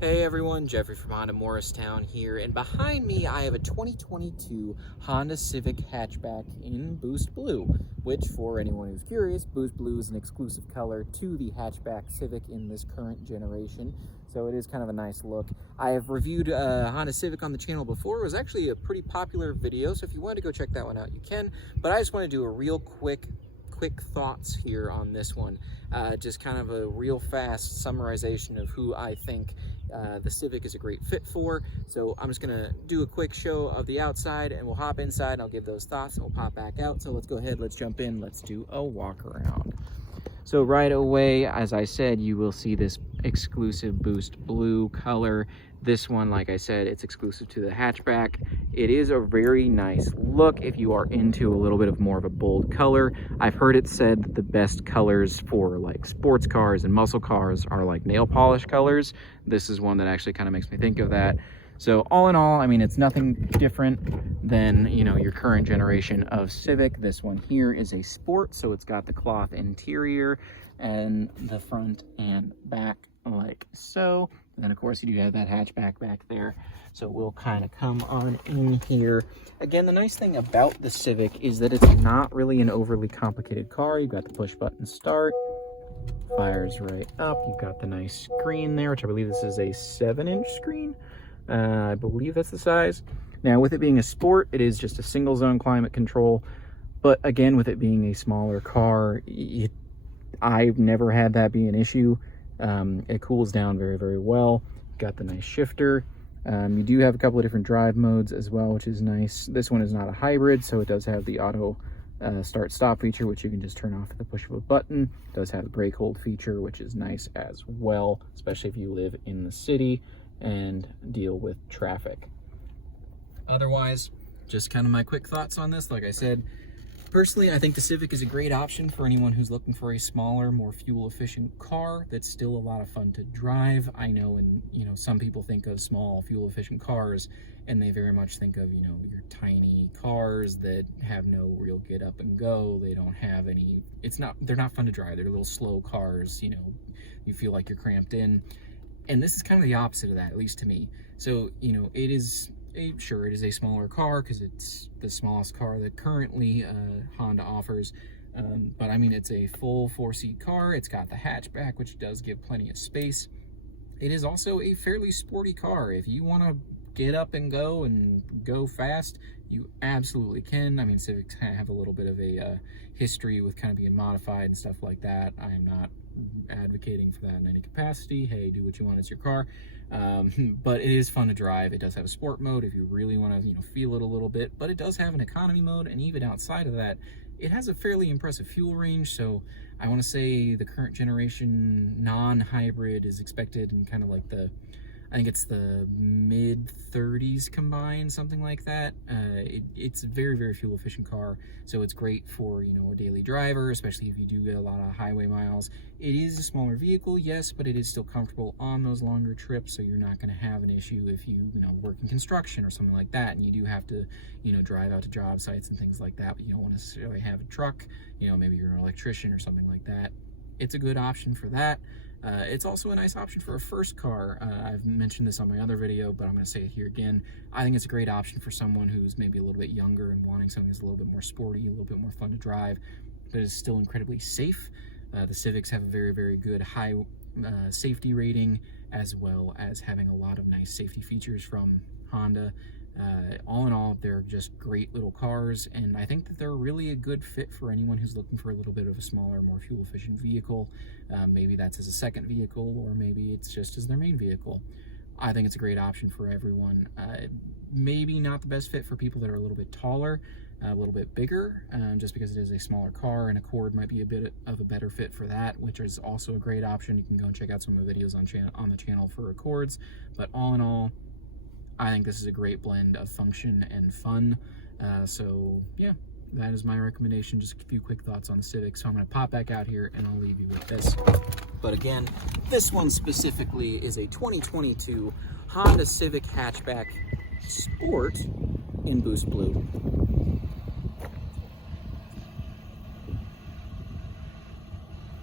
Hey everyone, Jeffrey from Honda Morristown here, and behind me I have a 2022 Honda Civic hatchback in Boost Blue, which, for anyone who's curious, Boost Blue is an exclusive color to the hatchback Civic in this current generation, so it is kind of a nice look. I have reviewed Honda Civic on the channel before. It was actually a pretty popular video, so if you wanted to go check that one out, you can, but I just want to do a real quick thoughts here on this one. Just kind of a real fast summarization of who I think the Civic is a great fit for. So I'm just gonna do a quick show of the outside and we'll hop inside and I'll give those thoughts and we'll pop back out. So let's go ahead, let's jump in, let's do a walk around. So right away, as I said, you will see this exclusive Boost Blue color. This one, like I said, it's exclusive to the hatchback. It is a very nice look if you are into a little bit of more of a bold color. I've heard it said that the best colors for like sports cars and muscle cars are like nail polish colors. This is one that actually kind of makes me think of that. So all in all, I mean, it's nothing different than, you know, your current generation of Civic. This one here is a sport, so it's got the cloth interior and the front and back like so. And then of course you do have that hatchback back there. So we'll kind of come on in here. Again, the nice thing about the Civic is that it's not really an overly complicated car. You've got the push button start, fires right up. You've got the nice screen there, which I believe this is a 7-inch screen. I believe that's the size. Now, with it being a sport, it is just a single zone climate control. But again, with it being a smaller car, I've never had that be an issue. It cools down very, very well. Got the nice shifter. You do have a couple of different drive modes as well, which is nice. This one is not a hybrid, so it does have the auto start stop feature, which you can just turn off at the push of a button. It does have the brake hold feature, which is nice as well, especially if you live in the city and deal with traffic. Otherwise, just kind of my quick thoughts on this. Like I said, personally, I think the Civic is a great option for anyone who's looking for a smaller, more fuel-efficient car that's still a lot of fun to drive. I know, and you know, some people think of small, fuel-efficient cars, and they very much think of, you know, your tiny cars that have no real get up and go. They don't have any. They're not fun to drive. They're little slow cars. You know, you feel like you're cramped in. And this is kind of the opposite of that, at least to me. So, you know, it is a smaller car because it's the smallest car that currently Honda offers. But I mean, it's a full 4-seat car. It's got the hatchback, which does give plenty of space. It is also a fairly sporty car. If you want to get up and go fast, you absolutely can. I mean, Civics have a little bit of a history with kind of being modified and stuff like that. I am not advocating for that in any capacity. Hey, do what you want, it's your car. But it is fun to drive. It does have a sport mode if you really want to, you know, feel it a little bit, but it does have an economy mode, and even outside of that, it has a fairly impressive fuel range. So I want to say the current generation non-hybrid is expected in kind of like I think it's the mid 30s combined, something like that. It's a very, very fuel efficient car. So it's great for, you know, a daily driver, especially if you do get a lot of highway miles. It is a smaller vehicle, yes, but it is still comfortable on those longer trips. So you're not going to have an issue if you know, work in construction or something like that. And you do have to, you know, drive out to job sites and things like that, but you don't want to necessarily have a truck. You know, maybe you're an electrician or something like that. It's a good option for that. It's also a nice option for a first car. I've mentioned this on my other video, but I'm going to say it here again. I think it's a great option for someone who's maybe a little bit younger and wanting something that's a little bit more sporty, a little bit more fun to drive, but is still incredibly safe. The Civics have a very, very good high safety rating, as well as having a lot of nice safety features from Honda. All in all, they're just great little cars, and I think that they're really a good fit for anyone who's looking for a little bit of a smaller, more fuel-efficient vehicle. Maybe that's as a second vehicle, or maybe it's just as their main vehicle. I think it's a great option for everyone. Maybe not the best fit for people that are a little bit taller, a little bit bigger, just because it is a smaller car, and Accord might be a bit of a better fit for that, which is also a great option. You can go and check out some of the videos on the channel for Accords, but all in all, I think this is a great blend of function and fun. So yeah, that is my recommendation. Just a few quick thoughts on the Civic. So I'm going to pop back out here and I'll leave you with this. But again, this one specifically is a 2022 Honda Civic Hatchback Sport in Boost Blue.